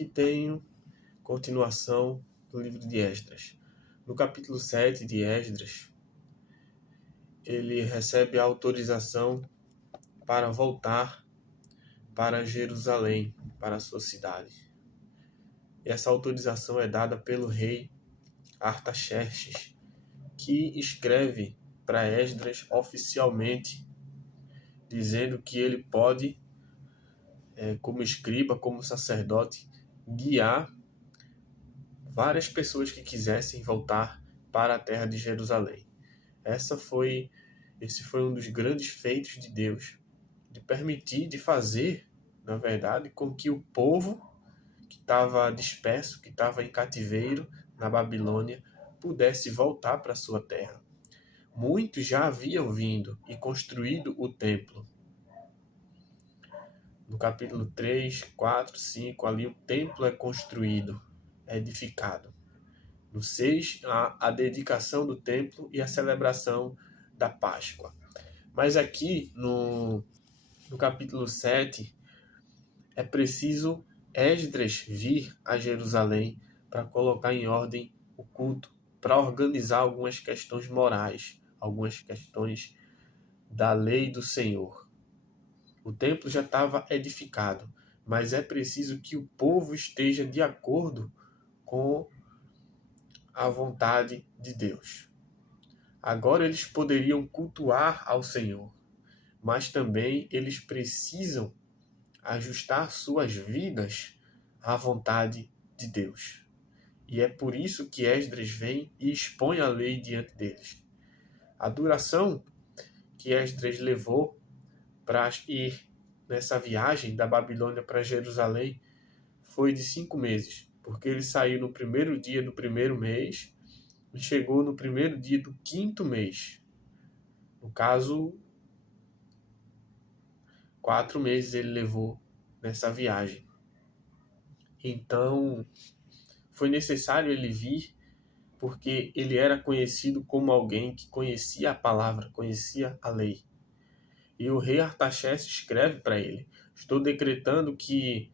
aqui tenho continuação do livro de Esdras. No capítulo 7 de Esdras, ele recebe a autorização para voltar para Jerusalém, para a sua cidade. E essa autorização é dada pelo rei Artaxerxes, que escreve para Esdras oficialmente, dizendo que ele pode, como escriba, como sacerdote, guiar várias pessoas que quisessem voltar para a terra de Jerusalém. Esse foi um dos grandes feitos de Deus, de permitir, de fazer, na verdade, com que o povo que estava disperso, que estava em cativeiro na Babilônia, pudesse voltar para a sua terra. Muitos já haviam vindo e construído o templo. No capítulo 3, 4, 5, ali o templo é construído, é edificado. No 6, a dedicação do templo e a celebração da Páscoa. Mas aqui, no capítulo 7, é preciso Esdras vir a Jerusalém para colocar em ordem o culto, para organizar algumas questões morais, algumas questões da lei do Senhor. O templo já estava edificado, mas é preciso que o povo esteja de acordo com a vontade de Deus. Agora eles poderiam cultuar ao Senhor, mas também eles precisam ajustar suas vidas à vontade de Deus. E é por isso que Esdras vem e expõe a lei diante deles. A duração que Esdras levou para ir nessa viagem da Babilônia para Jerusalém foi de 5 meses, porque ele saiu no primeiro dia do primeiro mês e chegou no primeiro dia do 5º mês. No caso, 4 meses ele levou nessa viagem. Então, foi necessário ele vir, porque ele era conhecido como alguém que conhecia a palavra, conhecia a lei. E o rei Artaxerxes escreve para ele: estou decretando que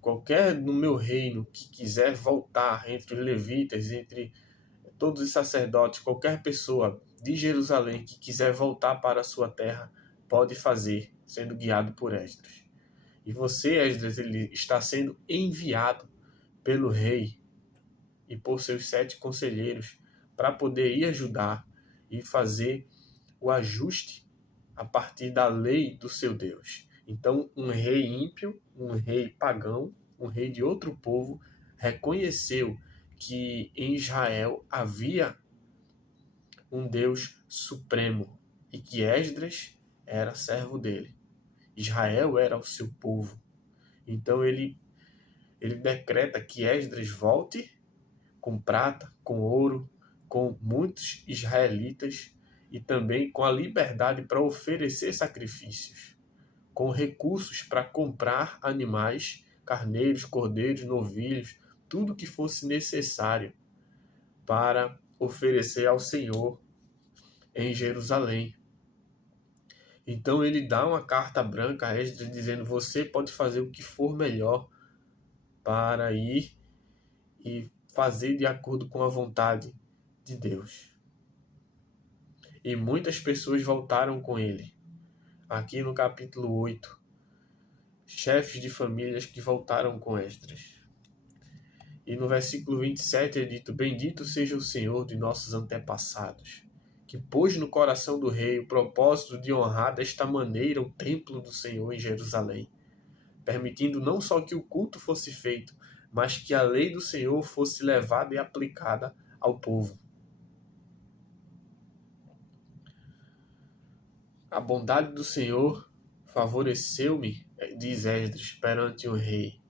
qualquer no meu reino que quiser voltar, entre os levitas, entre todos os sacerdotes, qualquer pessoa de Jerusalém que quiser voltar para a sua terra, pode fazer, sendo guiado por Esdras. E você, Esdras, ele está sendo enviado pelo rei e por seus 7 conselheiros para poder ir ajudar e fazer o ajuste a partir da lei do seu Deus. Então, um rei ímpio, um rei pagão, um rei de outro povo, reconheceu que em Israel havia um Deus supremo e que Esdras era servo dele. Israel era o seu povo. Então ele decreta que Esdras volte com prata, com ouro, com muitos israelitas e também com a liberdade para oferecer sacrifícios, com recursos para comprar animais, carneiros, cordeiros, novilhos, tudo que fosse necessário para oferecer ao Senhor em Jerusalém. Então ele dá uma carta branca a Esdras dizendo: você pode fazer o que for melhor para ir e fazer de acordo com a vontade de Deus. E muitas pessoas voltaram com ele. Aqui no capítulo 8, chefes de famílias que voltaram com Esdras. E no versículo 27 é dito: bendito seja o Senhor de nossos antepassados, que pôs no coração do rei o propósito de honrar desta maneira o templo do Senhor em Jerusalém, permitindo não só que o culto fosse feito, mas que a lei do Senhor fosse levada e aplicada ao povo. A bondade do Senhor favoreceu-me, diz Esdras, perante o rei.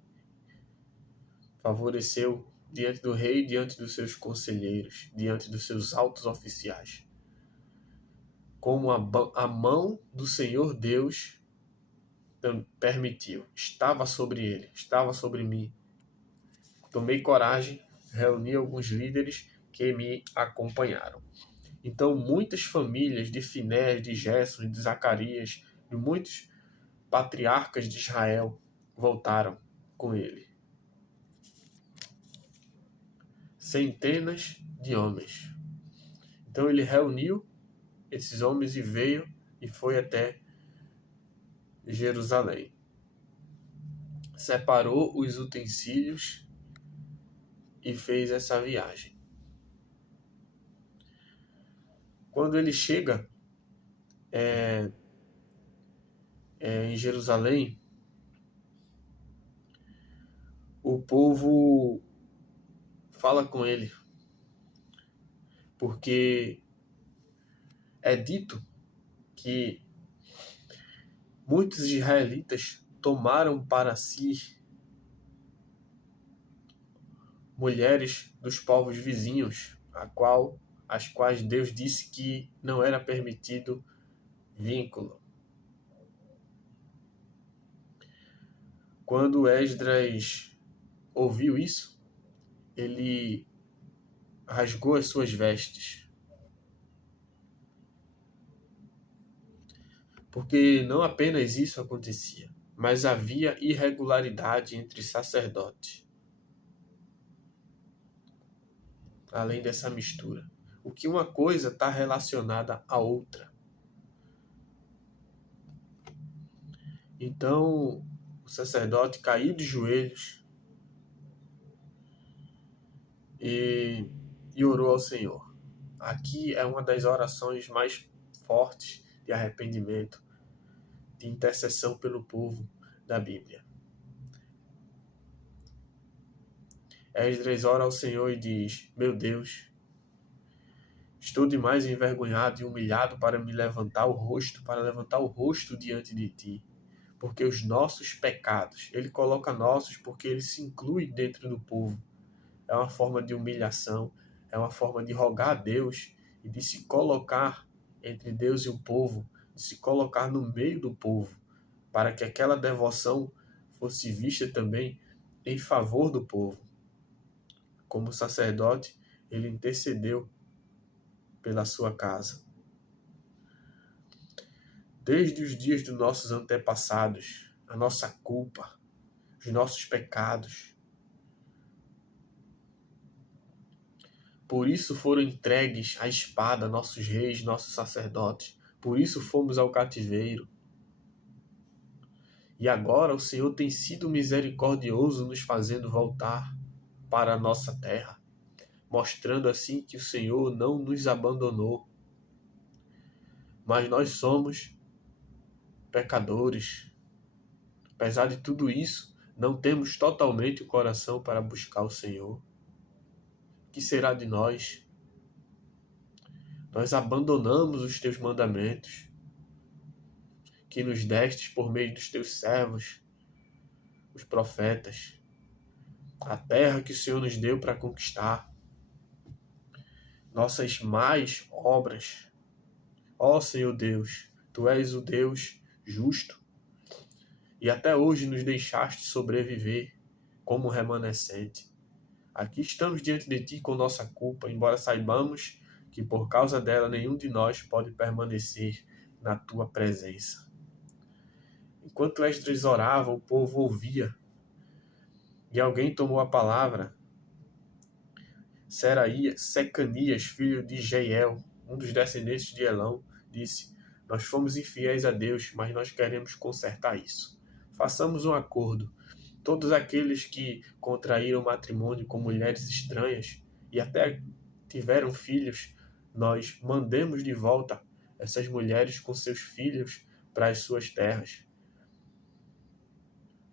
Favoreceu diante do rei, diante dos seus conselheiros, diante dos seus altos oficiais. Como a mão do Senhor Deus permitiu, estava sobre ele, estava sobre mim. Tomei coragem, reuni alguns líderes que me acompanharam. Então, muitas famílias de Finés, de Gerson, de Zacarias, de muitos patriarcas de Israel voltaram com ele. centenas de homens. Então ele reuniu esses homens e veio e foi até Jerusalém. Separou os utensílios e fez essa viagem. Quando ele chega em Jerusalém, o povo fala com ele, porque é dito que muitos israelitas tomaram para si mulheres dos povos vizinhos, as quais Deus disse que não era permitido vínculo. Quando Esdras ouviu isso, ele rasgou as suas vestes. Porque não apenas isso acontecia, mas havia irregularidade entre sacerdotes. Além dessa mistura. O que uma coisa está relacionada à outra. Então, o sacerdote caiu de joelhos e orou ao Senhor. Aqui é uma das orações mais fortes de arrependimento, de intercessão pelo povo da Bíblia. Esdras ora ao Senhor e diz: meu Deus, estou demais envergonhado e humilhado para levantar o rosto diante de ti, porque os nossos pecados, ele coloca nossos porque ele se inclui dentro do povo. É uma forma de humilhação, é uma forma de rogar a Deus e de se colocar entre Deus e o povo, de se colocar no meio do povo, para que aquela devoção fosse vista também em favor do povo. Como sacerdote, ele intercedeu pela sua casa. Desde os dias dos nossos antepassados, a nossa culpa, os nossos pecados. Por isso foram entregues à espada nossos reis, nossos sacerdotes. Por isso fomos ao cativeiro. E agora o Senhor tem sido misericordioso, nos fazendo voltar para a nossa terra, mostrando assim que o Senhor não nos abandonou. Mas nós somos pecadores. Apesar de tudo isso, não temos totalmente o coração para buscar o Senhor. O que será de nós? Nós abandonamos os teus mandamentos, que nos destes por meio dos teus servos, os profetas, a terra que o Senhor nos deu para conquistar, nossas más obras. Ó Senhor Deus, Tu és o Deus justo, e até hoje nos deixaste sobreviver como remanescente. Aqui estamos diante de Ti com nossa culpa, embora saibamos que por causa dela nenhum de nós pode permanecer na Tua presença. Enquanto Esdras orava, o povo ouvia, e alguém tomou a palavra. Secanias, filho de Jeiel, um dos descendentes de Elão, disse: nós fomos infiéis a Deus, mas nós queremos consertar isso. Façamos um acordo. Todos aqueles que contraíram matrimônio com mulheres estranhas e até tiveram filhos, nós mandemos de volta essas mulheres com seus filhos para as suas terras,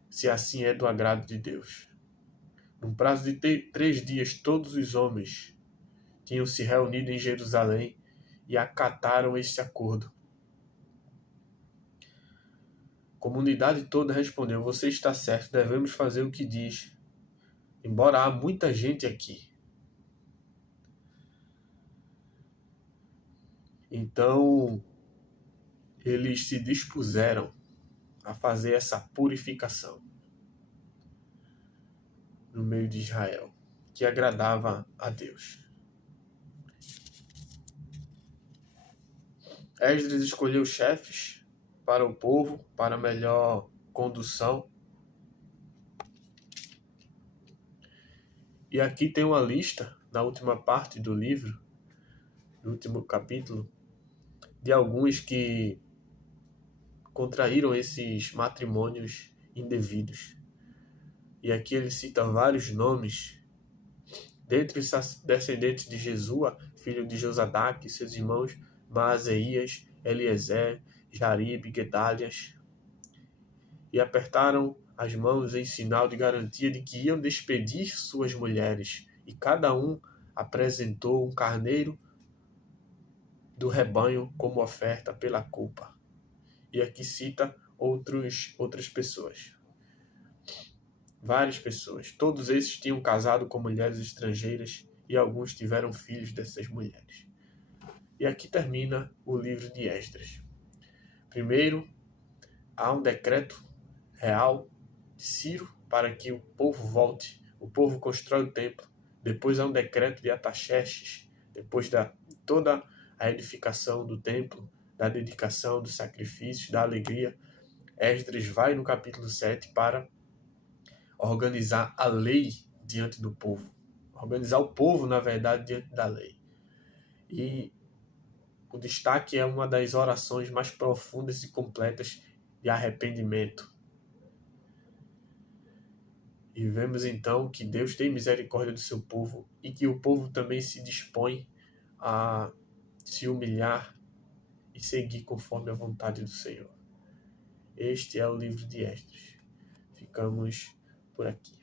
se assim é do agrado de Deus. Num prazo de 3 dias, todos os homens tinham se reunido em Jerusalém e acataram este acordo. A comunidade toda respondeu: você está certo, devemos fazer o que diz, embora há muita gente aqui. Então, eles se dispuseram a fazer essa purificação no meio de Israel, que agradava a Deus. Esdras escolheu chefes para o povo, para melhor condução. E aqui tem uma lista na última parte do livro, no último capítulo, de alguns que contraíram esses matrimônios indevidos. E aqui ele cita vários nomes, dentre os descendentes de Jesua, filho de Josadaque, e seus irmãos Maazéias, Eliezer, Jaribe, Gedalias, e apertaram as mãos em sinal de garantia de que iam despedir suas mulheres, e cada um apresentou um carneiro do rebanho como oferta pela culpa. E aqui cita outras pessoas. Várias pessoas. Todos esses tinham casado com mulheres estrangeiras e alguns tiveram filhos dessas mulheres. E aqui termina o livro de Esdras. Primeiro, há um decreto real de Ciro para que o povo volte. O povo constrói o templo. Depois há um decreto de Artaxerxes, depois de toda a edificação do templo, da dedicação, dos sacrifícios, da alegria. Esdras vai no capítulo 7 para organizar a lei diante do povo. Organizar o povo, na verdade, diante da lei. E o destaque é uma das orações mais profundas e completas de arrependimento. E vemos então que Deus tem misericórdia do seu povo e que o povo também se dispõe a se humilhar e seguir conforme a vontade do Senhor. Este é o livro de Esdras. Ficamos por aqui.